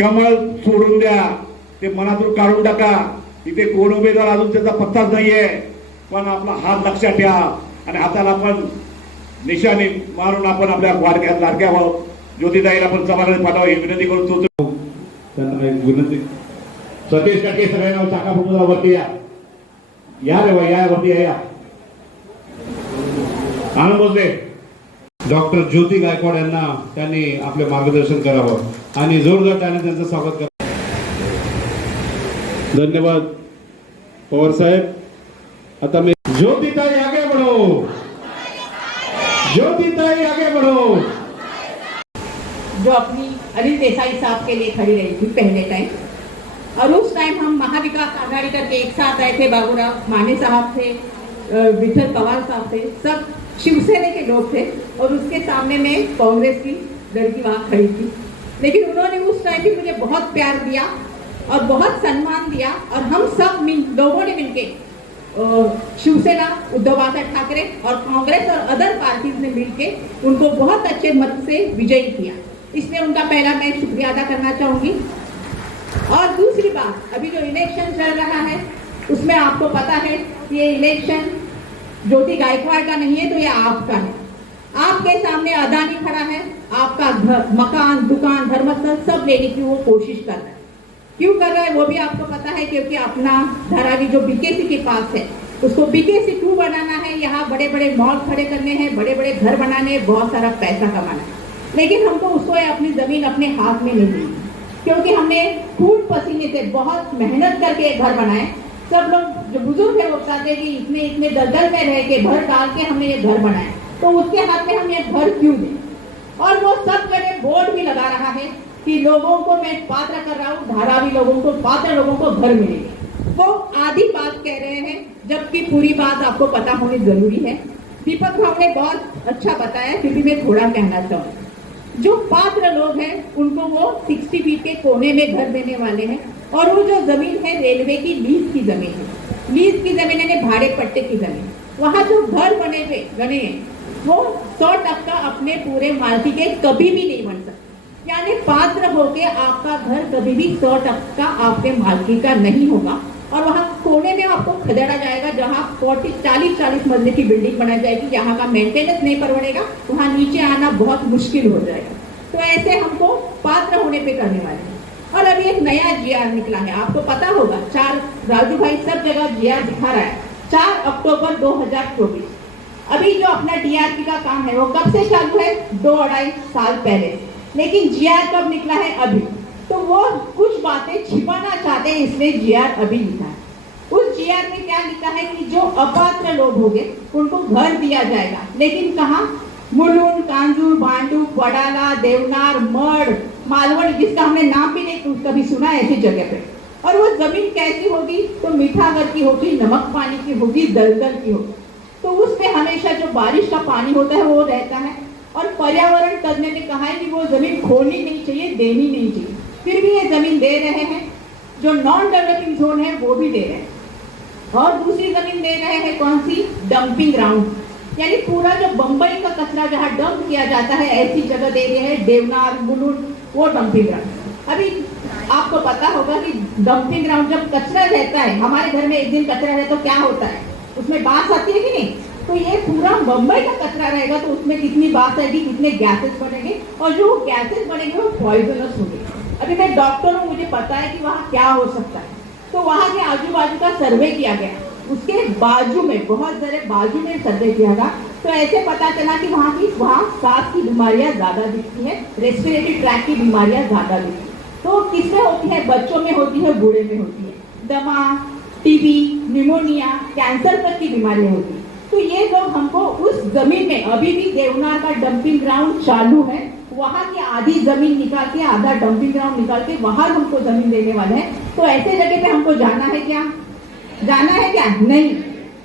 कमळ सोडून द्या, ते मनातून काढून टाका. इथे कोण उमेदवार अजून त्याचा पत्ताच नाहीये. पण आपला हात लक्षात ठेवा आणि हाताला आपण निशाणी मारून आपण आपल्या लाडक्या भाऊ ज्योतिताईला आपण सभागृहात पाठवा ही विनंती करून त्यांना एक विनंती. सतीश कटके सगळ्यांना चाकापूर वरती या रे या वरती या. आनंद भोसले डॉक्टर ज्योती गायकवाड यांना त्यांनी आपले मार्गदर्शन करावं आणि जोरदार त्याने त्यांचं स्वागत करावं. धन्यवाद पवार साहेब. आता मी ज्योतिताई आगे बढ़ो, ज्योतिताई आगे बढ़ो. जो अपनी अनिल देसाई साहब के लिए खड़ी रही थी पहले टाइम, और उस टाइम हम महाविकास आघाड़ी करके एक साथ आए थे. बाबूराव माने साहब थे, विठल पवार साहब थे, सब शिवसेना के लोग थे और उसके सामने में कांग्रेस की लड़की वहाँ खड़ी थी. लेकिन उन्होंने उस टाइम भी मुझे बहुत प्यार दिया और बहुत सम्मान दिया और हम सब लोगों ने मिलके शिवसेना उद्धव बाळासाहेब ठाकरे और कांग्रेस और अदर पार्टीज ने मिलके उनको बहुत अच्छे मत से विजयी किया. इसलिए उनका पहला मैं शुक्रिया अदा करना चाहूँगी. और दूसरी बात, अभी जो इलेक्शन चल रहा है उसमें आपको पता है कि ये इलेक्शन ज्योति गायकवाड़ का नहीं है, तो ये आपका है. आपके सामने अदानी खड़ा है, आपका घर, मकान, दुकान, धर्मस्थल सब लेने की वो कोशिश कर रहा है. क्यों कर रहा है वो भी आपको पता है, क्योंकि अपना धारावी जो बीकेसी के पास है उसको बीकेसी 2 बनाना है. यहाँ बड़े बड़े मॉल खड़े करने हैं, बड़े बड़े घर बनाने हैं, बहुत सारा पैसा कमाना है. लेकिन हमको उसको अपनी जमीन अपने हाथ में नहीं दी, क्योंकि हमने खून पसीने से बहुत मेहनत करके घर बनाए. सब लोग जो बुजुर्ग है वो बताते हैं कि इतने इतने दलदल में रह के भर डाल के हमने ये घर बनाया, तो उसके हाथ में हम ये घर क्यों दें. और वो सब जगह बोर्ड भी लगा रहा है कि लोगों को मैं पात्र कर रहा हूँ, धारावी लोगों को, पात्र लोगों को घर मिलेंगे. वो आधी बात कह रहे हैं, जबकि पूरी बात आपको पता होनी जरूरी है. दीपक भाव ने बहुत अच्छा बताया, क्योंकि मैं थोड़ा कहना चाहूँ. जो पात्र लोग हैं उनको वो 60 फीट के कोने में घर देने वाले हैं. और वो जो जमीन है रेलवे की लीज की जमीन है, लीज की जमीन है, भाड़े पट्टे की जमीन. वहाँ जो घर बने हैं वो 100% अपने पूरे मालकी के कभी भी नहीं बन सकते. यानी पात्र होके आपका घर कभी भी 100% आपके मालकी का नहीं होगा. और वहाँ कोने में आपको खदेड़ा जाएगा, जहाँ 40-40 मंजिल की बिल्डिंग बनाई जाएगी. यहाँ का मेंटेनेंस नहीं परवड़ेगा, वहाँ नीचे आना बहुत मुश्किल हो जाएगा. तो ऐसे हमको पात्र होने पे करने वाले हैं. और अभी एक नया जीआर निकला है, आपको पता होगा. 4 राजू भाई सब जगह जीआर दिखा रहा है. 4 अक्टूबर 2024 अभी जो अपना डीआरपी का काम है वो कब से चालू है? 2-2.5 साल पहले. लेकिन जीआर कब निकला है? अभी. तो वो कुछ बातें छिपाना चाहते हैं, इसलिए जीआर अभी लिखा है. उस जीआर में क्या लिखा है कि जो अपात्र लोग होंगे उनको घर दिया जाएगा. लेकिन कहाँ? मुलुंड, कांजूर, भांडू, पडाला, देवनार, मड, मालवण, जिसका हमने नाम भी नहीं कभी सुना ऐसी जगह पे. और वो जमीन कैसी होगी? तो मीठागर की होगी, नमक पानी की होगी, दलदल की होगी. तो उसमें हमेशा जो बारिश का पानी होता है वो रहता है. और पर्यावरण तज्ञ ने कहा है कि वो जमीन खोनी नहीं चाहिए, देनी नहीं चाहिए. फिर भी ये जमीन दे रहे हैं. जो नॉन डेवलपिंग जोन है वो भी दे रहे हैं. और दूसरी जमीन दे रहे हैं कौन सी? Dumping ground. यानी पूरा जो बंबई का कचरा जहाँ डंप किया जाता है ऐसी जगह दे रहे हैं. देवनार, मुलुंड, वो डंपिंग ग्राउंड. अभी आपको पता होगा कि डंपिंग ग्राउंड जब कचरा रहता है, हमारे घर में एक दिन कचरा रहे तो क्या होता है? उसमें बास आती है कि नहीं? तो ये पूरा बंबई का कचरा रहेगा तो उसमें कितनी बात आएगी, कितने गैसेस बनेंगे. और जो गैसेस बनेंगे वो पॉइजनस होंगे. अभी मैं डॉक्टर हूँ, मुझे पता है कि वहाँ क्या हो सकता है. तो वहाँ के आजू बाजू का सर्वे किया गया, उसके बाजू में, बहुत सारे बाजू में सर्वे किया गया. तो ऐसे पता चला कि वहाँ सांस की बीमारियाँ ज्यादा दिखती है, रेस्पिरेटरी ट्रैक की बीमारियाँ ज्यादा दिखती है. तो किसमें होती है? बच्चों में होती है, बूढ़े में होती है. दमा, टीबी, निमोनिया, कैंसर तक की बीमारियाँ होती है. तो ये लोग हमको उस जमीन में, अभी भी देवनार का डंपिंग ग्राउंड चालू है, वहाँ की आधी जमीन निकाल के, आधा डंपिंग ग्राउंड निकाल के वहाँ हमको जमीन देने वाले हैं. तो ऐसे जगह पे हमको जाना है क्या? जाना है क्या? नहीं.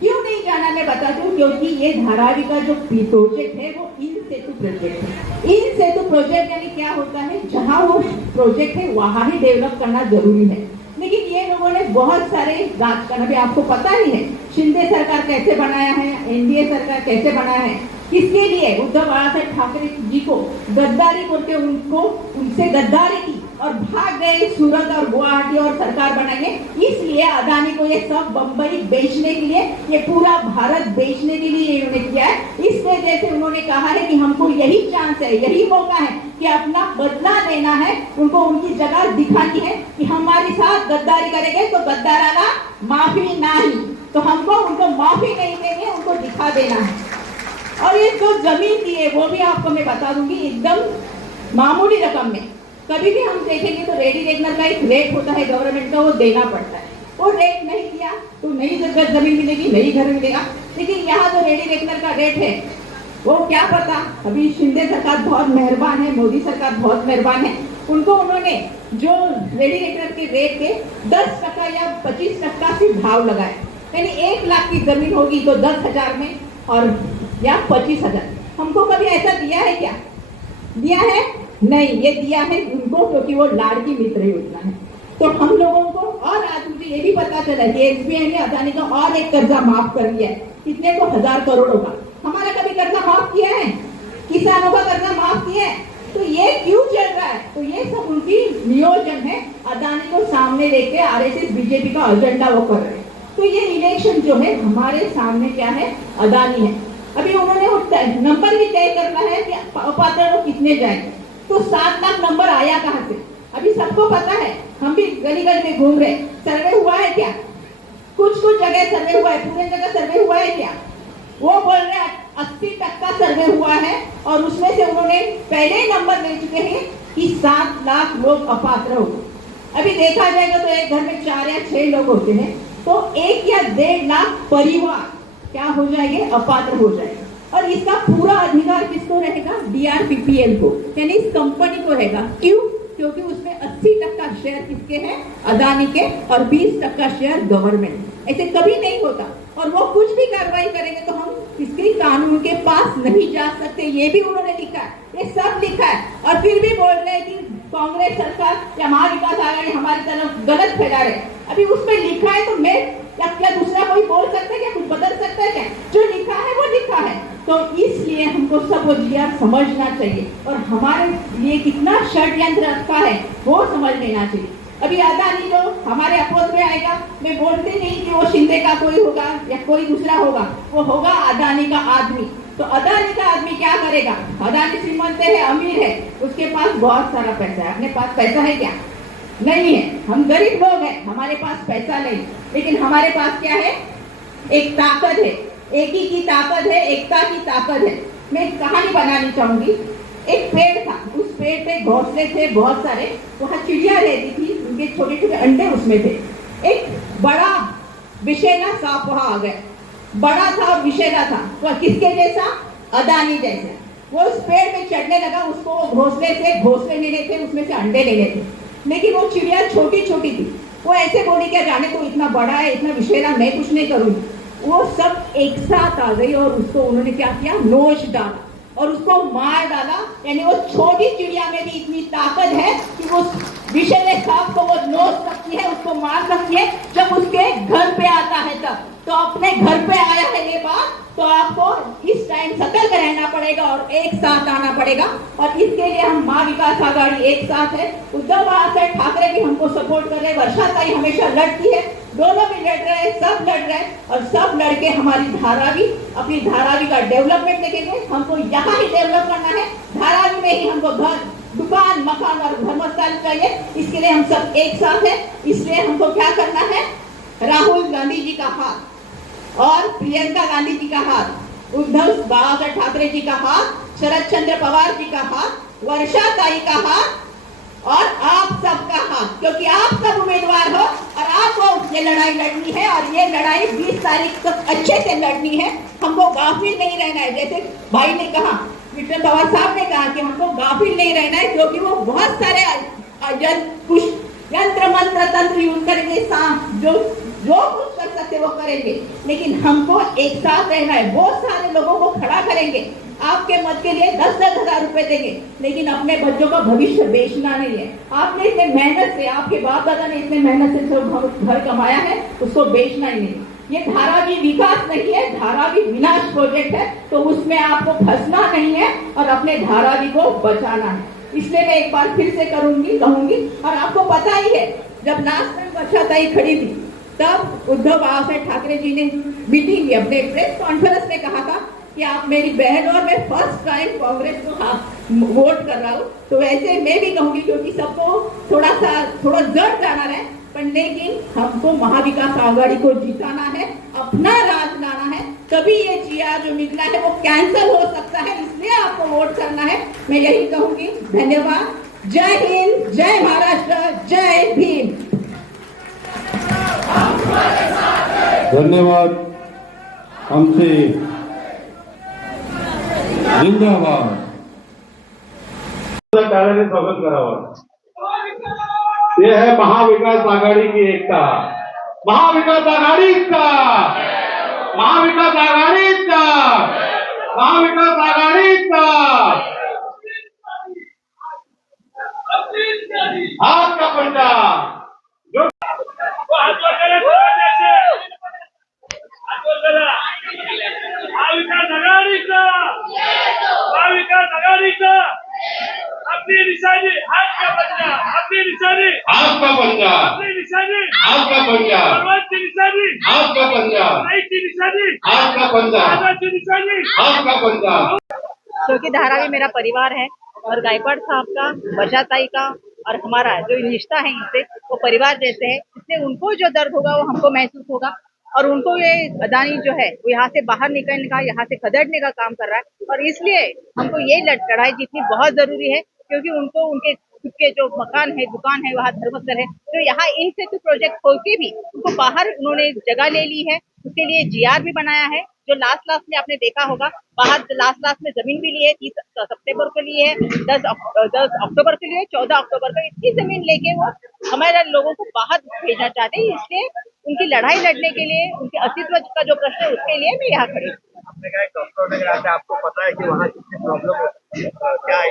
क्यों नहीं जाना मैं बता दूं, क्योंकि ये धारावी का जो प्रोजेक्ट है वो इन सेतु प्रोजेक्ट है. इन सेतु प्रोजेक्ट यानी क्या होता है? जहाँ वो प्रोजेक्ट है वहाँ ही डेवलप करना जरूरी है. लेकिन ये लोगों ने बहुत सारे राजकारण, अभी आपको पता ही है शिंदे सरकार कैसे बनाया है, एनडीए सरकार कैसे बनाया है, किसके लिए? उद्धव बाळासाहेब ठाकरे जी को गद्दारी बोलते, उनको उनसे गद्दारी की और भाग गए सूरत और गुवाहाटी और सरकार बनाएंगे। इसलिए अदानी को ये सब बंबई बेचने के लिए, ये पूरा भारत बेचने के लिए इन्होंने किया है। इस वजह से उन्होंने कहा है कि हमको यही चांस है, यही मौका है कि अपना बदला लेना है, उनको उनकी जगह दिखानी है कि हमारे साथ गद्दारी करेंगे तो गद्दाराना माफी नहीं, तो हमको उनको माफी नहीं देंगे, उनको दिखा देना है। और ये जो जमीन दी है वो भी आपको मैं बता दूंगी एकदम मामूली रकम में। कभी भी हम देखेंगे तो रेडी रेगनर का एक रेट होता है गवर्नमेंट का, वो देना पड़ता है। वो रेट नहीं दिया तो नई जगह जमीन मिलेगी, नई घर मिलेगा। लेकिन यहाँ जो रेडी रेगनर का रेट है वो क्या पता, अभी शिंदे सरकार बहुत मेहरबान है, मोदी सरकार बहुत मेहरबान है, उनको उन्होंने जो रेडी रेगनर के रेट के 10% या 25% से भाव लगाए। यानी 1 लाख की जमीन होगी तो 10,000 में और या 25,000। हमको कभी ऐसा दिया है क्या? दिया है नहीं, ये दिया है उनको क्योंकि वो लाड़की मित्र योजना है। तो हम लोगों को, और आज मुझे ये भी पता चला कि एसबीआई ने अदानी का और एक कर्जा माफ कर दिया है। कितने को? 1000 करोड़ का। हमारा कभी कर्जा माफ किया है? किसानों का कर्जा माफ किया है? तो ये क्यों चल रहा है? तो ये सब उनकी नियोजन है, अदानी को सामने लेके आरएसएस बीजेपी का एजेंडा वो कर रहे हैं। तो ये इलेक्शन जो है हमारे सामने क्या है? अदानी है। अभी उन्होंने वो नंबर भी तय करना है कि अपात्र लोग कितने जाएंगे। तो 7 लाख नंबर आया कहाँ से? अभी सबको पता है, हम भी गली गली में घूम रहे। सर्वे हुआ है क्या? कुछ जगह सर्वे हुआ है, पूरे जगह सर्वे हुआ है क्या? वो बोल रहे हैं 80% सर्वे हुआ है और उसमें से उन्होंने पहले ही नंबर ले चुके हैं कि 7 लाख लोग अपात्र हो। अभी देखा जाएगा तो एक घर में 4 या 6 लोग होते हैं, तो 1 या 1.5 लाख परिवार क्या हो जाएंगे? अपात्र हो जाएंगे। और इसका पूरा अधिकार किसको रहेगा? DRPPL को, यानी इस कंपनी को रहेगा। क्यों? क्योंकि उसमें 80% शेयर किसके हैं? अदानी के, और 20% शेयर गवर्नमेंट। ऐसे कभी नहीं होता। और वो कुछ भी कार्रवाई करेंगे तो हम किसी कानून के पास नहीं जा सकते, ये भी उन्होंने लिखा है, ये सब लिखा है। और फिर भी बोल रहे हैं कि कांग्रेस सरकार या महाविकास आघाड़ी हमारी तरफ गलत फैला रहे। अभी उसमें लिखा है तो मैं या क्या दूसरा कोई बोल सकता है क्या? कुछ बदल सकता है क्या? जो लिखा है वो लिखा है। तो इसलिए हमको सब वो GR समझना चाहिए और हमारे लिए कितना षड्यंत्र रखा है वो समझ लेना चाहिए। अभी अदानी जो हमारे अपोज में आएगा, मैं बोलती नहीं कि वो शिंदे का कोई होगा या कोई दूसरा होगा, वो होगा अदानी का आदमी। तो अदानी का आदमी क्या करेगा? अदानी श्रीमंत है, अमीर है, उसके पास बहुत सारा पैसा है। अपने पास पैसा है क्या? नहीं है। हम गरीब लोग हैं, हमारे पास पैसा नहीं, लेकिन हमारे पास क्या है? एक ताकत है, एक ही की ताकत है, एकता की ताकत है। मैं एक कहानी बनानी चाहूंगी। एक पेड़ था, उस पेड़ पे घोंसले थे बहुत सारे, वहाँ चिड़िया रहती थी, उनके छोटे छोटे अंडे उसमें थे। एक बड़ा विषैला सांप वहाँ आ गया, बड़ा था और विषैला था, वह किसके जैसा? अदानी जैसा। वो उस पेड़ पे चढ़ने लगा, उसको घोंसले लेने थे, उसमें से अंडे लेने थे, लेकिन वो चिड़िया छोटी छोटी थी। वो ऐसे बोली क्या जाने को इतना बड़ा है, इतना विषैला, मैं कुछ नहीं करूंगी। वो सब एक साथ आ गई और उसको उन्होंने क्या किया? नोच डाला और उसको मार डाला। यानी वो छोटी चिड़िया में भी इतनी ताकत है कि वो विषैले सांप को वो नोच सकती है, उसको मार सकती है जब उसके घर पे आता है तब। तो अपने घर पे आया है ये बात, तो आपको इस टाइम सतर्क रहना पड़ेगा और एक साथ आना पड़ेगा। और इसके लिए हम महाविकास आघाड़ी एक साथ है। उद्धव साहब ठाकरे भी हमको सपोर्ट कर रहे हैं, वर्षा ताई हमेशा लड़ती है, दोनों भी लड़ रहे हैं, सब लड़ रहे हैं और सब लड़के हमारी धारावी, अपनी धारावी का डेवलपमेंट देखेंगे। हमको यहाँ ही डेवलप करना है, धारावी में ही हमको घर, दुकान, मकान और धर्मस्थल चाहिए। इसके लिए हम सब एक साथ हैं। इसलिए हमको क्या करना है? राहुल गांधी जी का हाथ और प्रियंका गांधी जी का हाथ, उद्धव बाला ठाकरे जी का हाथ, शरद चंद्र पवार जी का हाथ, वर्षा ताई का हाथ और आप सबका हाथ, क्योंकि आप सब उम्मीदवार हो और आपको ये लड़ाई लड़नी है। और ये लड़ाई 20 तारीख तक अच्छे से लड़नी है। हमको गाफिल नहीं रहना है। जैसे भाई ने कहा, विक्रम पवार साहब ने कहा कि हमको गाफिल नहीं रहना है, क्योंकि वो बहुत सारे यंत्र मंत्र तंत्र यूज करेंगे, जो कुछ कर सकते वो करेंगे, लेकिन हमको एक साथ रहना है। बहुत सारे लोगों को खड़ा करेंगे, आपके मत के लिए 10-10 हजार रुपए देंगे, लेकिन अपने बच्चों का भविष्य बेचना नहीं है। आपने इतने मेहनत से, आपके बाप दादा ने इतने मेहनत से जो घर कमाया है, उसको बेचना ही नहीं। ये धारावी विकास नहीं है, धारावी विनाश प्रोजेक्ट है। तो उसमें आपको फंसना नहीं है और अपने धारावी को बचाना है। इसलिए मैं एक बार फिर से कहूंगी और आपको पता ही है, जब लास्ट टाइम वर्षाताई खड़ी थी तब उद्धव बाळासाहेब ठाकरे जी ने मीटिंग अपने प्रेस कॉन्फ्रेंस में कहा था कि आप मेरी बहन और मैं फर्स्ट टाइम कांग्रेस को वोट कर रहा हूँ। तो वैसे मैं भी कहूंगी, क्योंकि सबको थोड़ा जड़ जाना है, पर लेकिन हमको महाविकास आघाड़ी को जिताना है, अपना राज लाना है। तभी ये जिया जो निकला है वो कैंसिल हो सकता है, इसलिए आपको वोट करना है। मैं यही कहूंगी। धन्यवाद। जय हिंद, जय महाराष्ट्र, जय भीम। धन्यवाद। आमचे जिंदाबाद टाळ्याने स्वागत करावं। ये है महाविकास आघाड़ी की एकता। महाविकास आघाड़ीचा, महाविकास आघाड़ीचा, महाविकास आघाड़ीचा हाथ का पंजा जो महाविकास आघाडीचा, महाविकास आघाडीचा आपली निशानी हात का पंजा, आपली निशानी हाथ का पंजा, आपली निशानी हाथ का पंजा, सर्वांची निशानी हाथ का पंजा, आईची निशानी हाथ का पंजा, आजाची निशानी हाथ का पंजा। क्योंकि धारावी मेरा परिवार है और गायकवाड़ साहब का, वर्षाताई का और हमारा जो रिश्ता है इनसे वो परिवार जैसे है। इसलिए उनको जो दर्द होगा वो हमको महसूस होगा और उनको ये अदानी जो है वो यहाँ से बाहर निकलने का, यहाँ से खदेड़ने का काम कर रहा है। और इसलिए हमको ये लड़ाई जीतनी बहुत जरूरी है, क्योंकि उनको उनके खुद के जो मकान है, दुकान है, वहाँ धर्मस्थल है, तो यहाँ इन सेतु प्रोजेक्ट होके भी उनको बाहर उन्होंने जगह ले ली है। उसके लिए जीआर भी बनाया है, जो लास्ट में आपने देखा होगा, बाहर लास्ट में जमीन भी ली है, 30 सितंबर को ली है, 10 अक्टूबर के लिए, 14 अक्टूबर को इतनी जमीन लेके वो हमारे लोगों को बाहर भेजना चाहते हैं। इसलिए उनकी लड़ाई लड़ने के लिए, उनके अस्तित्व का जो प्रश्न है उसके लिए मैं यहाँ खड़ी हूँ। आपने कहा डॉक्टर वगैरह आता है, आपको पता है कि वहाँ कितनी प्रॉब्लम होती है, क्या है?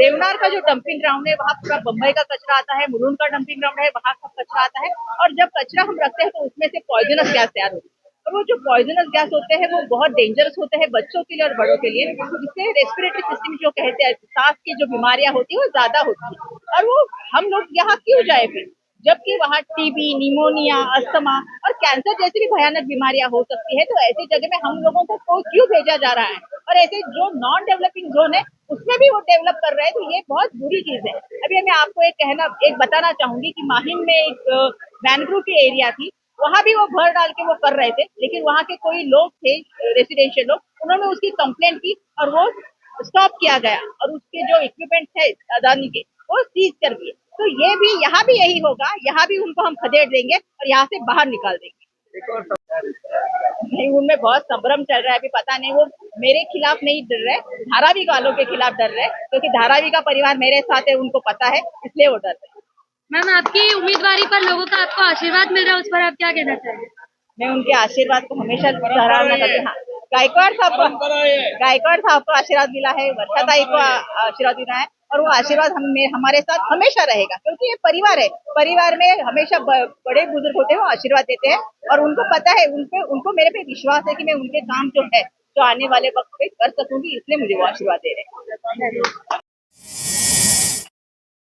देवनार का जो डंपिंग ग्राउंड है वहाँ पूरा बम्बई का कचरा आता है, मुलुंड का डंपिंग ग्राउंड है वहाँ सब कचरा आता है, और जब कचरा हम रखते हैं तो उसमें से पॉइजनस गैस तैयार होती है। और वो जो पॉइजनस गैस होते हैं वो बहुत डेंजरस होते हैं बच्चों के लिए और बड़ों के लिए। जिससे रेस्पिरेटरी सिस्टम जो कहते हैं, सांस की जो बीमारियां होती है वो ज्यादा होती है। और वो हम लोग यहाँ क्यों जाए फिर, जबकि वहाँ टीबी, निमोनिया, अस्थमा और कैंसर जैसी भी भयानक बीमारियां हो सकती है। तो ऐसी जगह में हम लोगों को क्यों भेजा जा रहा है, और ऐसे जो नॉन डेवलपिंग जोन है उसमें भी वो डेवलप कर रहे हैं, तो ये बहुत बुरी चीज है। अभी मैं आपको एक बताना चाहूंगी कि माहिम में एक मैनग्रोव की एरिया थी, वहाँ भी वो भर डाल के वो कर रहे थे, लेकिन वहाँ के कोई लोग थे रेसिडेंशियल लोग, उन्होंने उसकी कंप्लेंट की और वो स्टॉप किया गया और उसके जो इक्विपमेंट थे अदानी के वो सीज कर दिए। तो ये भी यहाँ भी यही होगा, यहाँ भी उनको हम खदेड़ देंगे और यहाँ से बाहर निकाल देंगे। नहीं, उनमें बहुत संभ्रम चल रहा है, अभी पता नहीं वो मेरे खिलाफ नहीं डर रहे, धारावी वालों के खिलाफ डर रहे, क्योंकि धारावी का परिवार मेरे साथ है, उनको पता है, इसलिए वो डर रहे। मैम, आपकी उम्मीदवारी पर लोगों का आपको आशीर्वाद मिल रहा है, उस पर आप क्या कहना चाहेंगे? मैं उनके आशीर्वाद को हमेशा सराहना करती हूँ। गायकवाड़ साहब को आशीर्वाद मिला है, वर्षाताई को आशीर्वाद मिला है, और वो आशीर्वाद हमारे साथ हमेशा रहेगा, क्योंकि ये परिवार है। परिवार में हमेशा बड़े बुजुर्ग होते हैं, वो आशीर्वाद देते हैं, और उनको पता है, उनको मेरे पे विश्वास है कि मैं उनके काम जो है जो आने वाले वक्त पे कर सकूंगी, इसलिए मुझे वो आशीर्वाद दे रहे हैं।